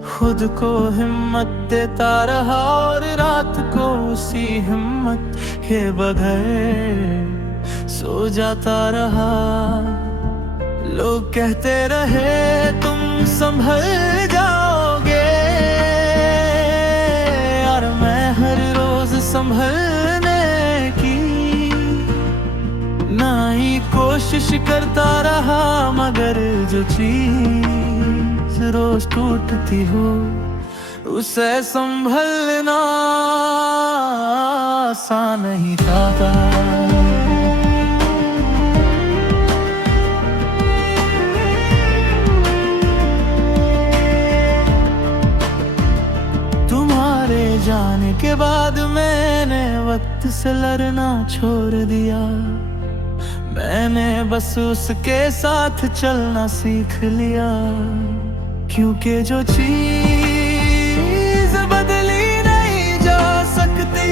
खुद को हिम्मत देता रहा और रात को उसी हिम्मत के बगैर सो जाता रहा। लोग कहते रहे तुम संभल जाओगे, और मैं हर रोज संभलने की ना ही कोशिश करता रहा, मगर जो चीज रोज टूटती हो उसे संभलना आसान नहीं था। तुम्हारे जाने के बाद मैंने वक्त से लड़ना छोड़ दिया। मैंने बस उसके साथ चलना सीख लिया, क्योंकि जो चीज बदली नहीं जा सकती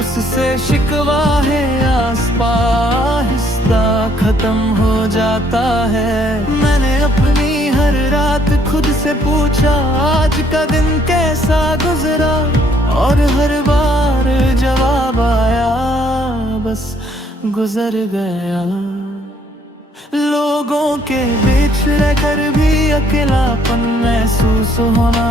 उससे शिकवा है आहिस्ता आहिस्ता खत्म हो जाता है। मैंने अपनी हर रात खुद से पूछा आज का दिन कैसा गुजरा, और हर बार जवाब आया बस गुजर गया। लोगों के बीच रहकर भी अकेलापन महसूस होना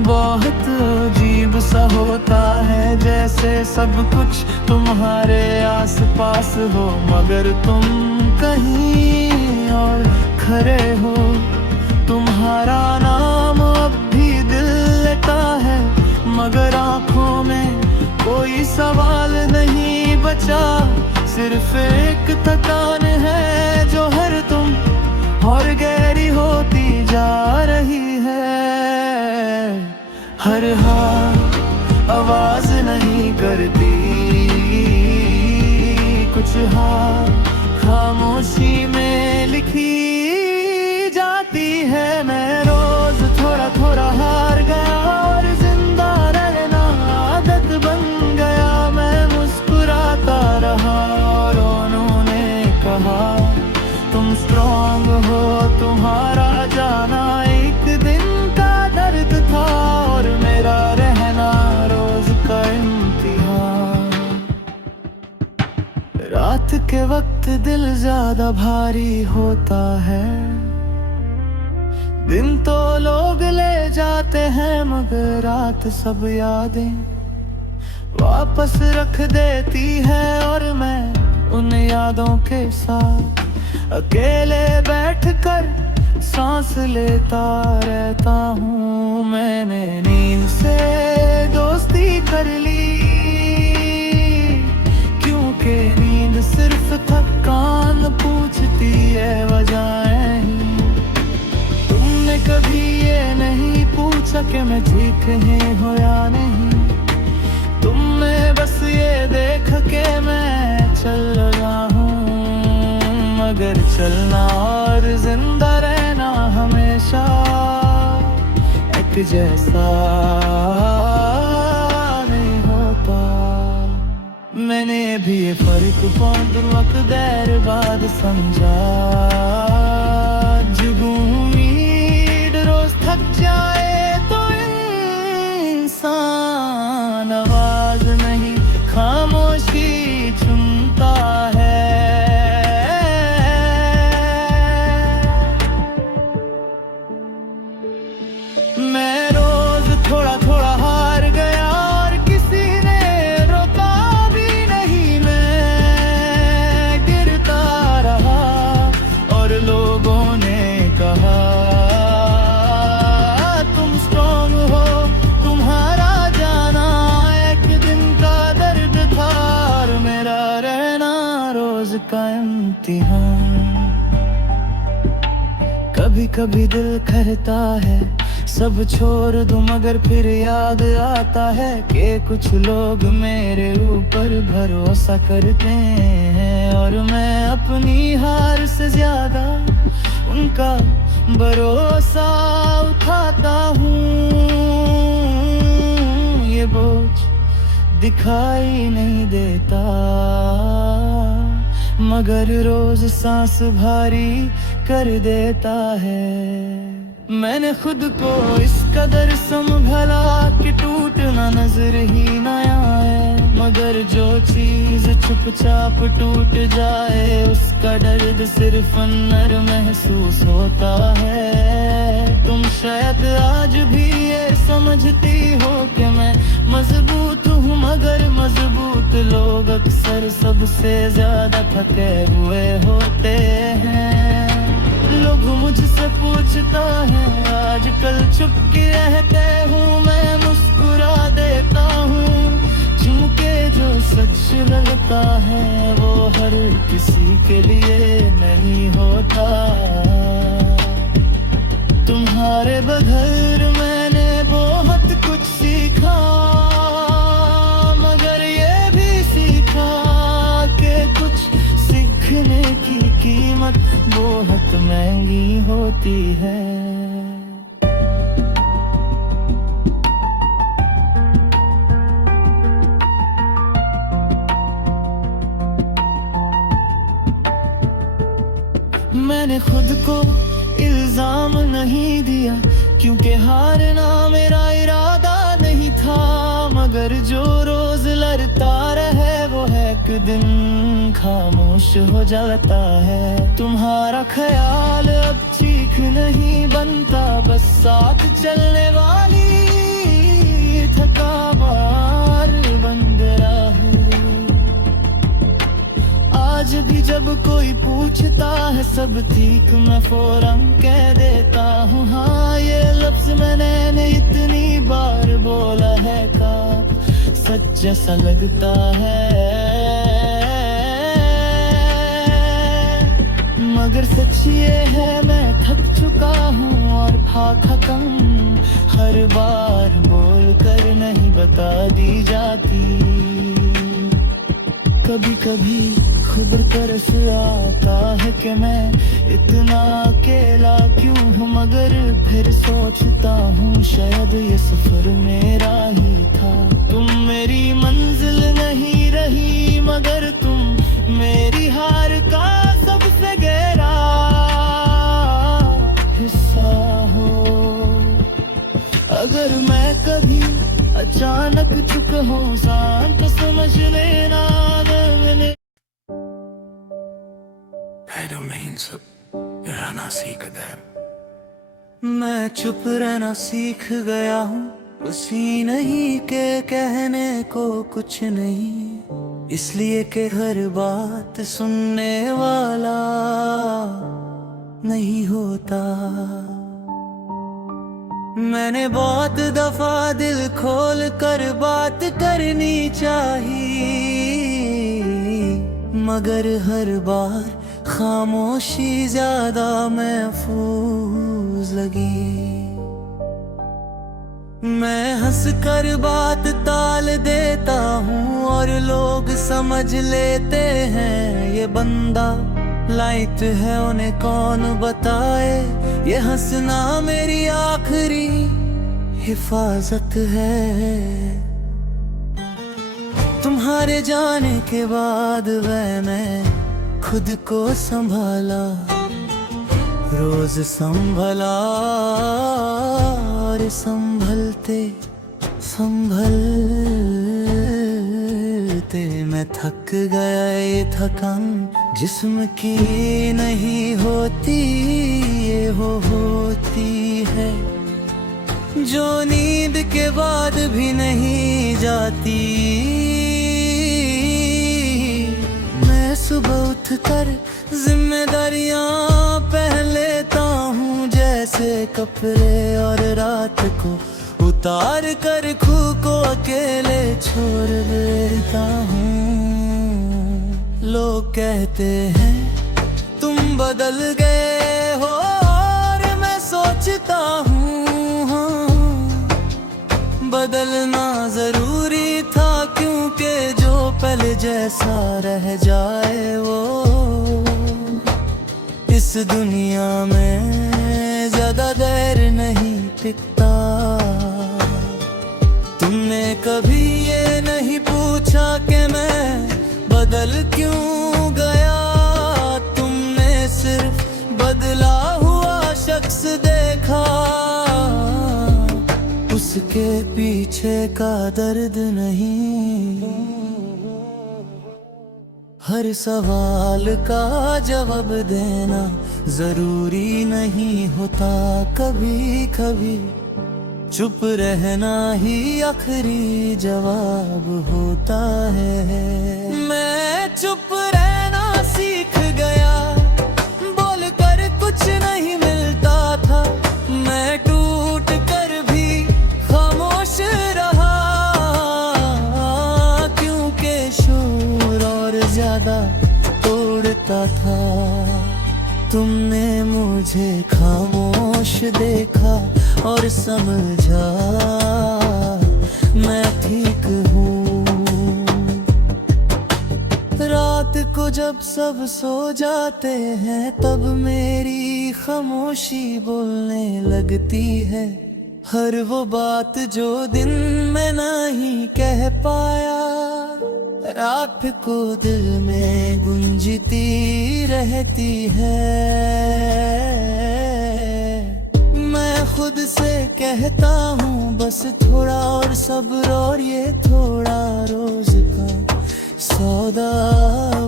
बहुत अजीब सा होता है, जैसे सब कुछ तुम्हारे आसपास हो मगर तुम कहीं और खड़े हो। तुम्हारा नाम अब भी दिल लेता है, मगर आंखों में कोई सवाल नहीं बचा। सिर्फ एक थकान है जो हर तुम और गहरी होती जा रही है। हर हाथ आवाज नहीं करती, कुछ हाथ खामोशी में लिखी जाती है। मैं रोज थोड़ा थोड़ा हार गया और जिंदा रहना आदत बन गया। मैं मुस्कुराता रहा और उन्होंने कहा तुम स्ट्रॉन्ग हो, तुम्हारा जाना एक दिन का दर्द था और मेरा रहना रोज का इम्तिहान। रात के वक्त दिल ज्यादा भारी होता है, दिन तो लोग ले जाते हैं मगर रात सब यादें वापस रख देती है। और मैं उन यादों के साथ अकेले बैठकर सांस लेता रहता हूँ। मैंने नींद से दोस्ती कर ली, क्योंकि नींद सिर्फ थकान पूछती है वजहें ही। तुमने कभी ये नहीं पूछा कि मैं ठीक ही हूँ या नहीं, तुमने बस ये देख के मैं चल रहा हूँ। मगर चलना और जिंदा रहना हमेशा एक जैसा नहीं होता। मैंने भी ये फर्क बहुत वक्त देर बाद समझा। जब उम्मीद रोज थक जाए तो इंसान आवाज नहीं खामोशी चुनता है। मैं रोज थोड़ा थोड़ा हार गया और किसी ने रोका भी नहीं। मैं गिरता रहा और लोगों ने कहा तुम स्ट्रॉन्ग हो, तुम्हारा जाना एक दिन का दर्द था और मेरा रहना रोज का इम्तिहान। कभी कभी दिल करता है सब छोड़ दूं, मगर फिर याद आता है कि कुछ लोग मेरे ऊपर भरोसा करते हैं और मैं अपनी हार से ज्यादा उनका भरोसा उठाता हूँ। ये बोझ दिखाई नहीं देता, मगर रोज सांस भारी कर देता है। मैंने खुद को इस कदर संभला कि टूटना नजर ही न आए, मगर जो चीज चुपचाप टूट जाए उसका दर्द सिर्फ अंदर महसूस होता है। तुम शायद आज भी ये समझती हो कि मैं मजबूत हूँ, मगर मजबूत लोग अक्सर सबसे ज्यादा थके हुए होते हैं। लोग मुझसे पूछता है आजकल चुप के रहते हूँ, मैं मुस्कुरा देता हूँ, क्योंकि जो सच लगता है वो हर किसी के लिए नहीं होता। तुम्हारे बगैर मैंने बहुत कुछ सीखा, मगर ये भी सीखा कि कुछ सीखने की कीमत बहुत महंगी होती है। मैंने खुद को इल्जाम नहीं दिया, क्योंकि हारना मेरा इरादा नहीं था, मगर जो रोज लड़ता रहे वो है एक दिन खामोश हो जाता है। तुम्हारा ख्याल अब चीख नहीं बनता, बस साथ चलने वाली थकावट बन गया है। आज भी जब कोई पूछता है सब ठीक, मैं फौरन कह देता हूँ हाँ, ये लफ्ज मैंने इतनी बार बोला है का सच जैसा लगता है, मगर सच ये है मैं थक चुका हूँ और खत्म हर बार बोल कर नहीं बता दी जाती। कभी कभी खुद तरस आता है कि मैं इतना अकेला क्यों हूँ, मगर फिर सोचता हूँ शायद ये सफर मेरा ही था। तुम मेरी मंजिल नहीं रही, मगर तुम मेरी हार का सबसे गहरा हिस्सा हो। अगर मैं कभी अचानक चुप हो शांत समझ लेना मैंने रहना सीख गया। मैं चुप रहना सीख गया हूँ, उसी नहीं के कहने को कुछ नहीं, इसलिए कि हर बात सुनने वाला नहीं होता। मैंने बहुत दफा दिल खोल कर बात करनी चाहिए, मगर हर बार खामोशी ज्यादा महफूज लगी। मैं हंस कर बात टाल देता हूँ और लोग समझ लेते हैं ये बंदा लाइट है, उन्हें कौन बताए ये हंसना मेरी आखिरी हिफाजत है। तुम्हारे जाने के बाद मैं खुद को संभाला, रोज संभला और संभलते मैं थक गया। ये थकान जिस्म की नहीं होती, ये होती है जो नींद के बाद भी नहीं जाती। मैं सुबह उठकर जिम्मेदारियां पहन लेता हूँ जैसे कपड़े, और रात को उतार कर खुद को अकेले छोड़ देता हूँ। लोग कहते हैं तुम बदल गए हो, और मैं सोचता हूँ हाँ, बदलना जरूरी था, क्योंकि जो पहले जैसा रह जाए वो इस दुनिया में ज्यादा देर नहीं टिकता। तुमने कभी ये नहीं पूछा कि मैं बदल क्यों गया, तुमने सिर्फ बदला हुआ शख्स देखा। के पीछे का दर्द नहीं, हर सवाल का जवाब देना जरूरी नहीं होता। कभी कभी चुप रहना ही आखिरी जवाब होता है। मैं चुप रहना सीख गया, बोलकर कुछ नहीं मिलता था। मैं टूट कर भी खामोश रहा, क्योंकि शोर और ज्यादा तोड़ता था। तुमने मुझे खामोश देखा और समझा मैं ठीक हूँ। रात को जब सब सो जाते हैं, तब मेरी खामोशी बोलने लगती है। हर वो बात जो दिन में नहीं कह पाया, रात को दिल में गूंजती रहती है। मैं खुद से कहता हूँ बस थोड़ा और सब्र, और ये थोड़ा रोज का सौदा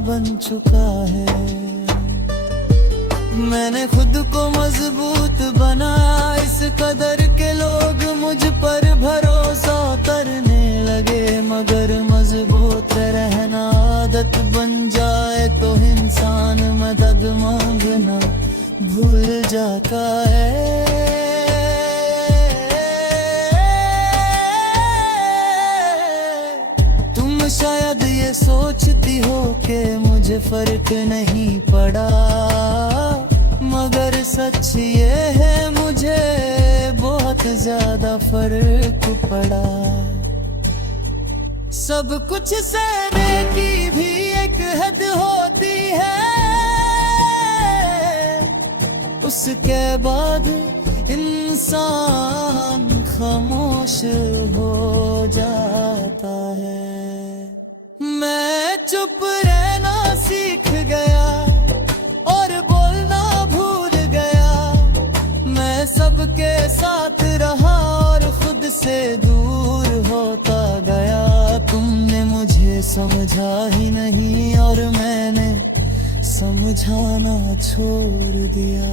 बन चुका है। मैंने खुद को मजबूत बनाया, इस कदर के लोग मुझ पर भरोसा करने लगे। मगर मजबूत रहना आदत बन जाए तो इंसान मदद मांगना भूल जाता है। तुम शायद ये सोचती हो कि मुझे फर्क नहीं पड़ा, मगर सच ये है मुझे बहुत ज्यादा फर्क पड़ा। सब कुछ सहने की भी एक हद होती है, उसके बाद इंसान खामोश हो जाता है। मैं चुप रहना सीख गया और बोलना भूल गया। मैं सबके साथ रहा और खुद से दूर होता गया। तुमने मुझे समझा ही नहीं और मैंने समझाना छोड़ दिया।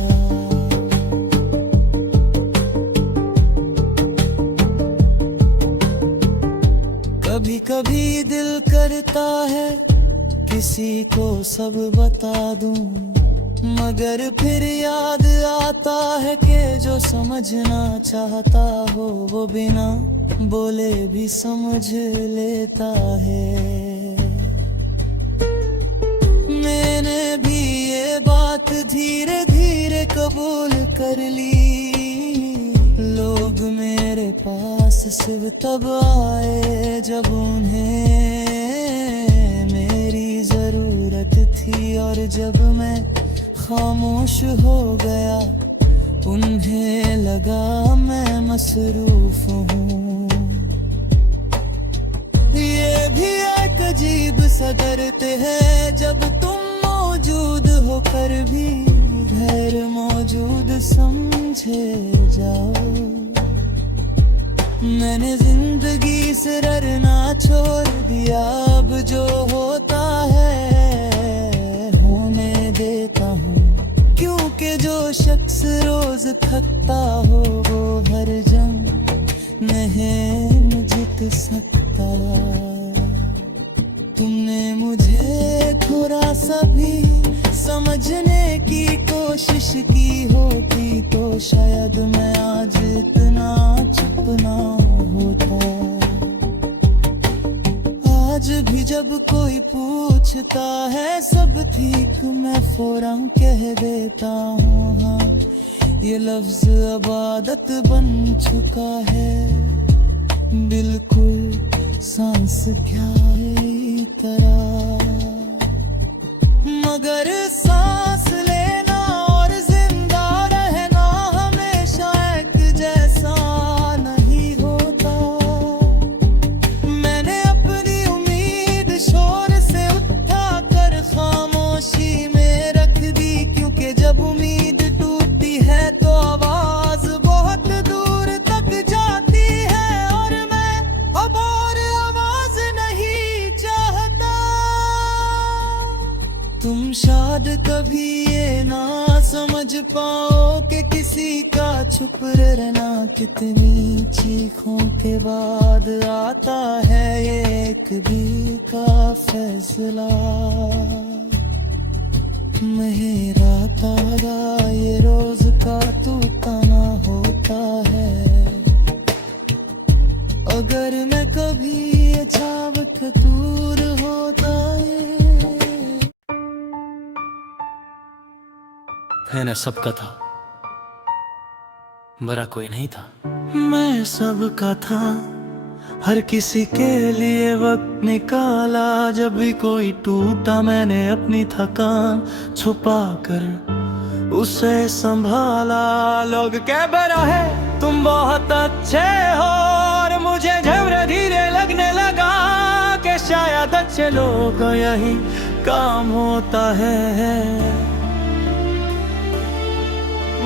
कभी कभी दिल करता है किसी को सब बता दूं, मगर फिर याद आता है कि जो समझना चाहता हो वो बिना बोले भी समझ लेता है। मैंने भी ये बात धीरे धीरे कबूल कर ली। लोग मेरे पास सिर्फ तब आए जब उन्हें मेरी जरूरत थी, और जब मैं खामोश हो गया उन्हें लगा मैं मसरूफ हूँ। ये भी एक अजीब सा दर्द है जब तुम मौजूद होकर भी गैर मौजूद समझे जाओ। मैंने जिंदगी से डरना छोड़ दिया, अब जो होता है होने देता हूँ, क्योंकि जो शख्स रोज थकता हो वो हर जंग नहीं जीत सकता। तुमने मुझे थोड़ा सा भी समझने की कोशिश की होती तो शायद मैं आज इतना चुप ना होता। आज भी जब कोई पूछता है सब ठीक, मैं फौरन कह देता हूँ हाँ। ये लफ्ज अब आदत बन चुका है, बिल्कुल सांस की तरह। मगर सांस लेना और जिंदा रहना हमेशा एक जैसा नहीं होता। मैंने अपनी उम्मीद शोर से उठा कर खामोशी में रख दी, क्योंकि जब उम्मीद टूटती है तो आवाज बहुत दूर तक जाती है। पाओ कि किसी का छुप रहना कितनी चीखों के बाद आता है ये एक भी का फैसला। मेरा तारा ये रोज का तू तना होता है, अगर मैं कभी अचानक दूर होता है न सबका था, बरा कोई नहीं था। मैं सबका था, हर किसी के लिए वक्त निकाला। जब भी कोई टूटा मैंने अपनी थकान छुपा कर उसे संभाला। लोग कह बरा है तुम बहुत अच्छे हो, और मुझे झमरे धीरे लगने लगा कि शायद अच्छे लोग का यही काम होता है।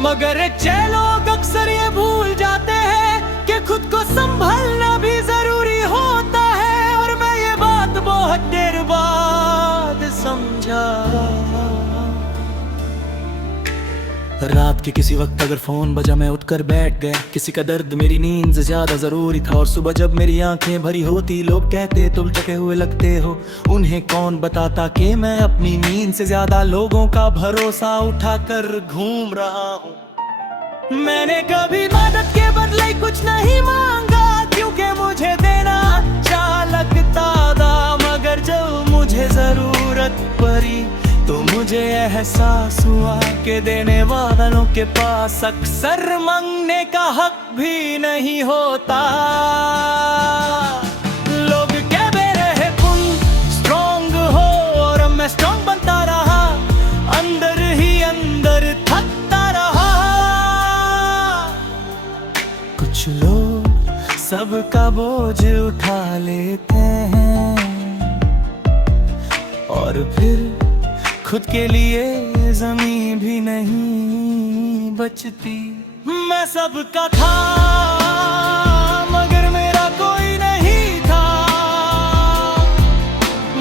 मगर अच्छे लोग अक्सर ये भूल जाते हैं कि खुद को संभलना भी जरूरी होता है, और मैं ये बात बहुत देर बाद समझा। रात के किसी वक्त अगर फोन बजा मैं उठकर बैठ गया। किसी का दर्द मेरी नींद से ज्यादा जरूरी था, और सुबह जब मेरी आंखें भरी होती लोग कहते तुम थके हुए लगते हो। उन्हें कौन बताता कि मैं अपनी नींद से ज्यादा लोगों का भरोसा उठाकर घूम रहा हूँ। मैंने कभी मदद के बदले कुछ नहीं मांगा, क्योंकि मुझे देना अच्छा लगता था। मगर जब मुझे जरूरत पड़ी तो मुझे एहसास हुआ कि देने वालों के पास अक्सर मांगने का हक भी नहीं होता। लोग कहते रहे तुम स्ट्रॉन्ग हो, और मैं स्ट्रॉन्ग बनता रहा, अंदर ही अंदर थकता रहा। कुछ लोग सबका बोझ उठा लेते हैं, और फिर खुद के लिए जमीन भी नहीं बचती। मैं सबका था, मगर मेरा कोई नहीं था।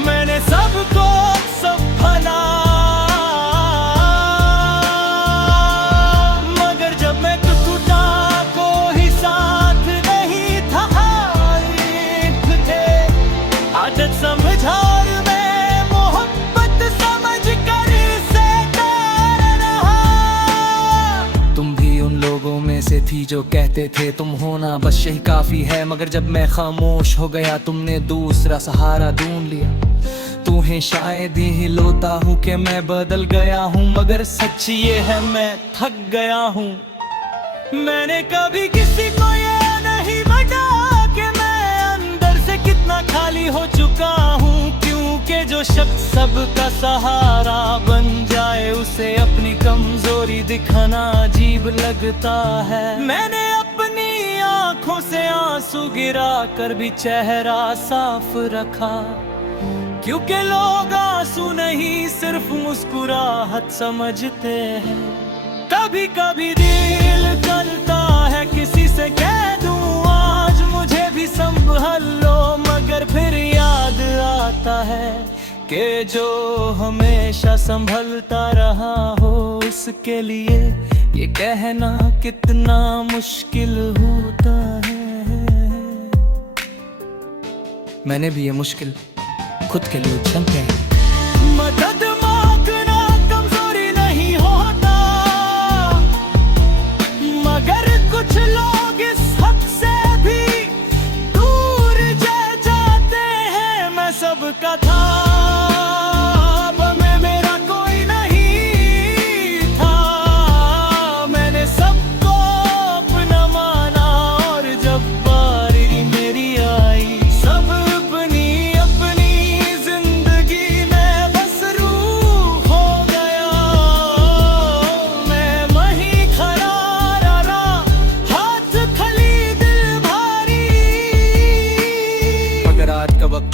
मैंने सबको संभाला, मगर जब मैं टूटा कोई साथ नहीं था। तुझे आदत समझा, से थी जो कहते थे तुम होना बस यही काफी है। मगर जब मैं खामोश हो गया तुमने दूसरा सहारा ढूंढ लिया। तुम्हें शायद ही लोता हूँ कि मैं बदल गया हूँ, मगर सच ये है मैं थक गया हूँ। मैंने कभी किसी को ये नहीं बताया कि मैं अंदर से कितना खाली हो चुका हूँ, क्योंकि जो शख्स सबका सहारा बन जाए उसे अपनी कमजोरी दिखाना अजीब लगता है। मैंने अपनी आंखों से आंसू गिरा कर भी चेहरा साफ रखा, क्योंकि लोग आंसू नहीं सिर्फ मुस्कुराहट समझते हैं। कभी कभी दिल करता है किसी से कह दूं आज मुझे भी संभल लो, मगर फिर याद आता है कि जो हमेशा संभलता रहा हो उसके लिए ये कहना कितना मुश्किल होता है। मैंने भी ये मुश्किल खुद के लिए झेले। मदद मांगना कमजोरी नहीं होता, मगर कुछ लोग इस हक से भी दूर जा जाते हैं। मैं सबका था,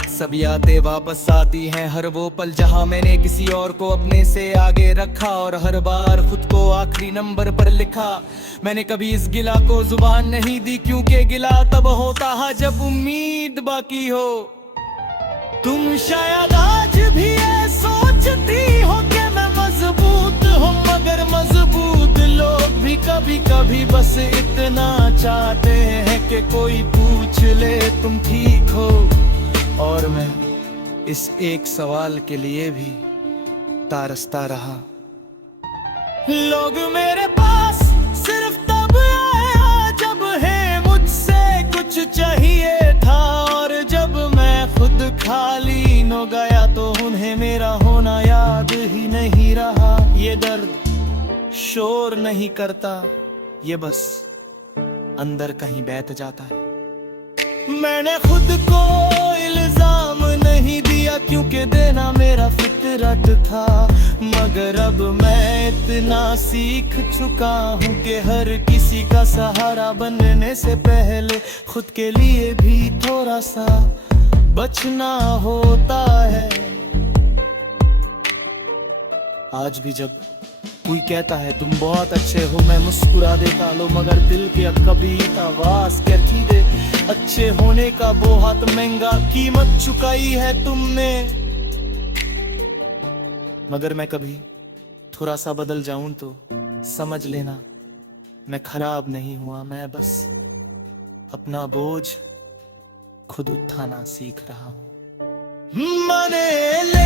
सब यादें वापस आती हैं, हर वो पल जहां मैंने किसी और को अपने से आगे रखा, और हर बार खुद को आखिरी नंबर पर लिखा। मैंने कभी इस गिला को जुबान नहीं दी, क्योंकि गिला तब होता है जब उम्मीद बाकी हो। तुम शायद आज भी ये सोचती हो कि मैं मजबूत हूँ, मगर मजबूत भी कभी कभी बस इतना चाहते हैं कि कोई पूछ ले तुम ठीक हो। और मैं इस एक सवाल के लिए भी तरसता रहा। लोग मेरे पास सिर्फ तब आया जब है मुझसे कुछ चाहिए था, और जब मैं खुद खाली हो गया तो उन्हें मेरा होना याद ही नहीं रहा। ये दर्द शोर नहीं करता, ये बस अंदर कहीं बैठ जाता है। मैंने खुद को इल्जाम नहीं दिया क्योंकि देना मेरा फितरत था, मगर अब मैं इतना सीख चुका हूँ कि हर किसी का सहारा बनने से पहले खुद के लिए भी थोड़ा सा बचना होता है। आज भी जब कोई कहता है तुम बहुत अच्छे हो, मैं मुस्कुरा देता लो, मगर दिल के कभी आवाज कहती दे अच्छे होने का बहुत महंगा कीमत चुकाई है तुमने। मगर मैं कभी थोड़ा सा बदल जाऊं तो समझ लेना मैं खराब नहीं हुआ, मैं बस अपना बोझ खुद उठाना सीख रहा हूं। मने ले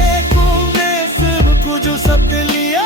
कुछ सब लिया